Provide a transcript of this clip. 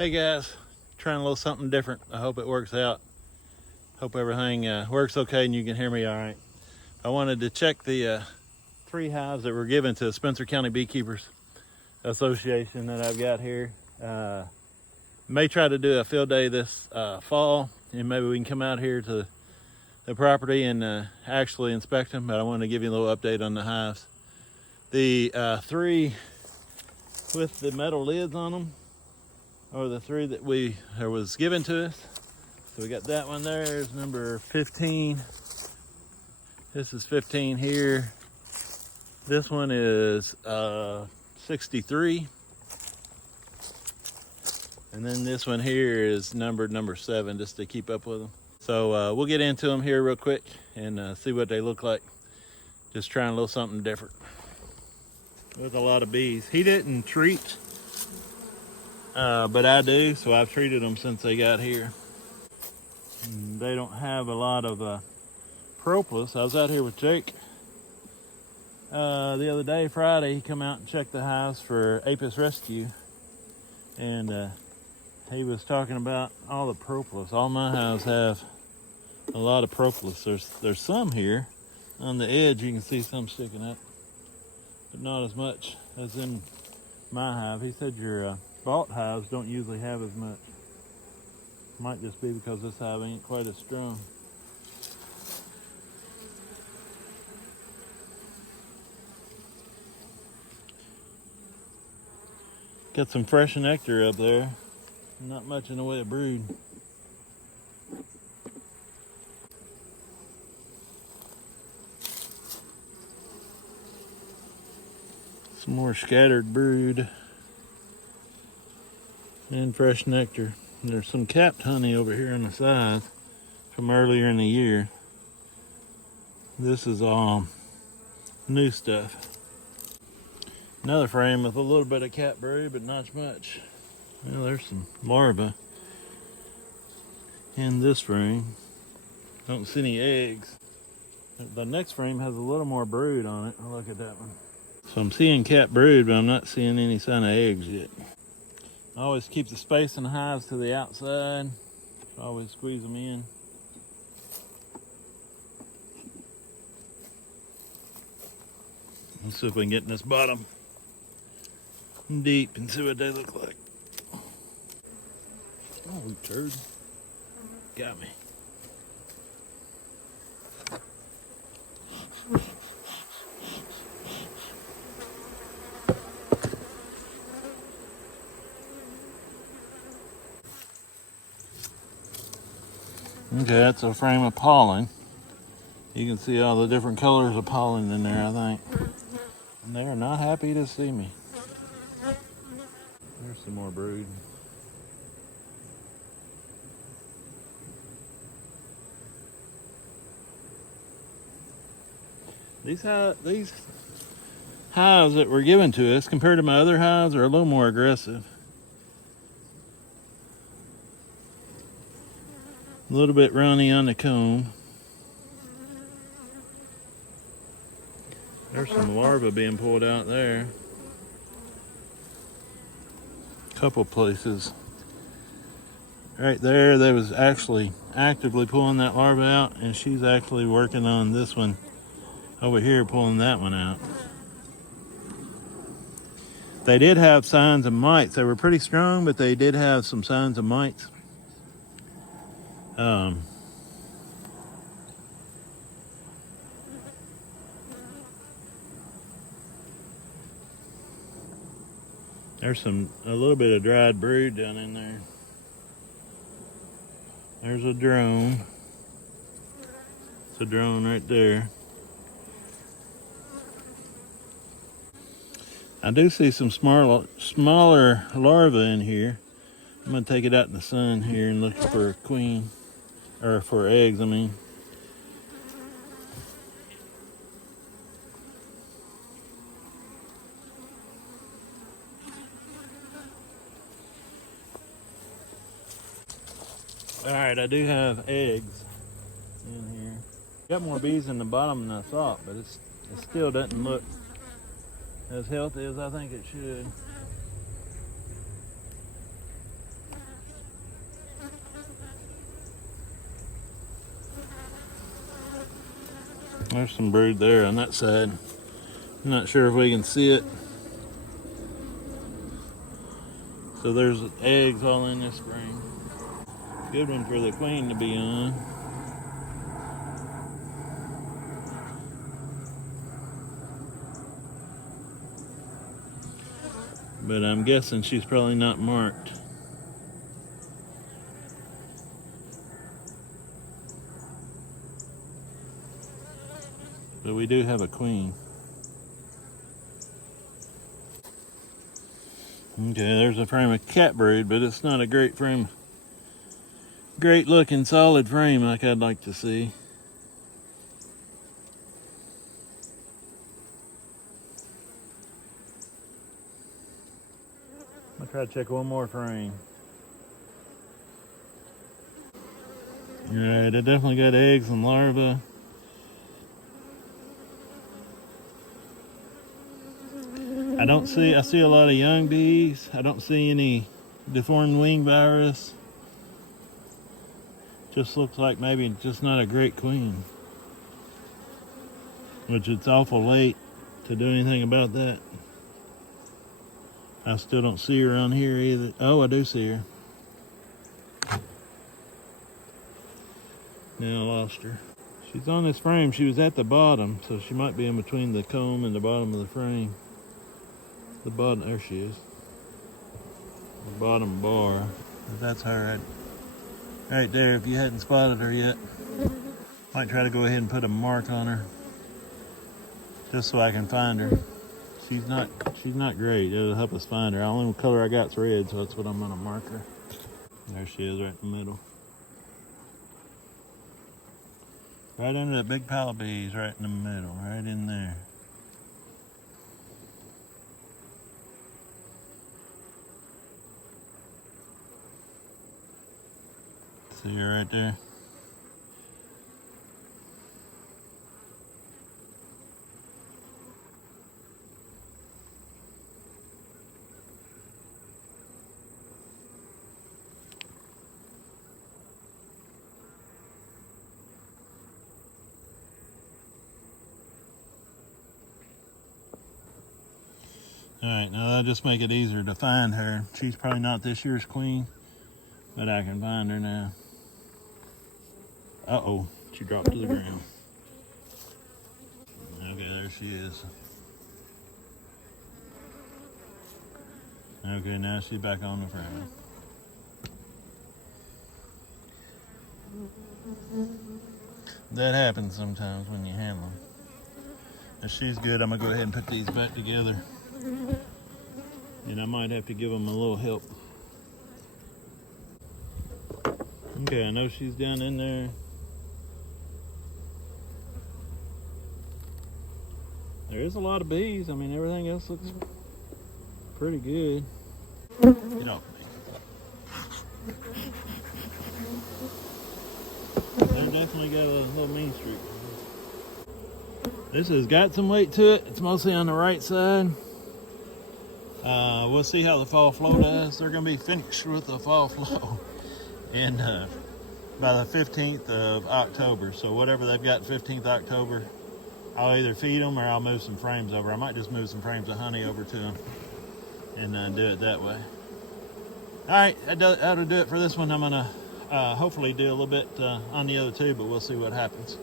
Hey guys, trying a little something different. I hope it works out. Hope everything works okay and you can hear me all right. I wanted to check the 3 hives that were given to the Spencer County Beekeepers Association that I've got here. May try to do a field day this fall, and maybe we can come out here to the property and actually inspect them, but I wanted to give you a little update on the hives. The 3 with the metal lids on them are the 3 that was given to us. So we got that one there, is number 15. This is 15 here. This one is 63. And then this one here is numbered number 7, just to keep up with them. So we'll get into them here real quick and see what they look like. Just trying a little something different. With a lot of bees. He didn't treat, but I do, so I've treated them since they got here. And they don't have a lot of propolis. I was out here with Jake the other day, Friday. He come out and checked the hives for apis rescue, and he was talking about all the propolis. All my hives have a lot of propolis. There's some here on the edge. You can see some sticking up, but not as much as in my hive. He said your vault hives don't usually have as much. Might just be because this hive ain't quite as strong. Got some fresh nectar up there. Not much in the way of brood. Some more scattered brood and fresh nectar. There's some capped honey over here on the side from earlier in the year. This is all new stuff. Another frame with a little bit of capped brood, but not much. Well, there's some larvae in this frame. Don't see any eggs. The next frame has a little more brood on it. I'll look at that one. So I'm seeing capped brood, but I'm not seeing any sign of eggs yet. I always keep the space in the hives to the outside. Always squeeze them in. Let's see if we can get in this bottom deep and see what they look like. Oh, turd. Got me. Okay, that's a frame of pollen. You can see all the different colors of pollen in there, I think. And they are not happy to see me. There's some more brood. These hives that were given to us, compared to my other hives, are a little more aggressive. A little bit runny on the comb. There's some larvae being pulled out there. A couple places. Right there, they was actually actively pulling that larva out, and she's actually working on this one over here, pulling that one out. They did have signs of mites. They were pretty strong, but they did have some signs of mites. There's a little bit of dried brood down in there. There's a drone. It's a drone right there. I do see some smaller larvae in here. I'm gonna take it out in the sun here and look for a queen, or for eggs, I mean. All right, I do have eggs in here. Got more bees in the bottom than I thought, but it still doesn't look as healthy as I think it should. There's some brood there on that side. I'm not sure if we can see it. So there's eggs all in this spring. Good one for the queen to be on. But I'm guessing she's probably not marked. But we do have a queen. Okay, there's a frame of cat brood, but it's not a great frame. Great looking solid frame like I'd like to see. I'll try to check one more frame. Alright, it definitely got eggs and larvae. I see a lot of young bees. I don't see any deformed wing virus. Just looks like maybe just not a great queen. Which it's awful late to do anything about that. I still don't see her on here either. Oh, I do see her. Now I lost her. She's on this frame. She was at the bottom, so she might be in between the comb and the bottom of the frame. The bottom, there she is. The bottom bar. That's her right there, if you hadn't spotted her yet. Might try to go ahead and put a mark on her, just so I can find her. She's not great. It'll help us find her. The only color I got is red, so that's what I'm gonna mark her. There she is, right in the middle. Right under that big pile of bees, right in the middle, right in there. See her right there? Alright, now that'll just make it easier to find her. She's probably not this year's queen, but I can find her now. Uh-oh, she dropped to the ground. Okay, there she is. Okay, now she's back on the frame. That happens sometimes when you handle them. If she's good, I'm gonna go ahead and put these back together. And I might have to give them a little help. Okay, I know she's down in there. There is a lot of bees. I mean, everything else looks pretty good. Get off me. They definitely got a little mean streak. This has got some weight to it. It's mostly on the right side. We'll see how the fall flow does. They're going to be finished with the fall flow and by the 15th of October. So whatever they've got 15th October, I'll either feed them or I'll move some frames over. I might just move some frames of honey over to them and do it that way. All right, that'll do it for this one. I'm going to hopefully do a little bit on the other two, but we'll see what happens.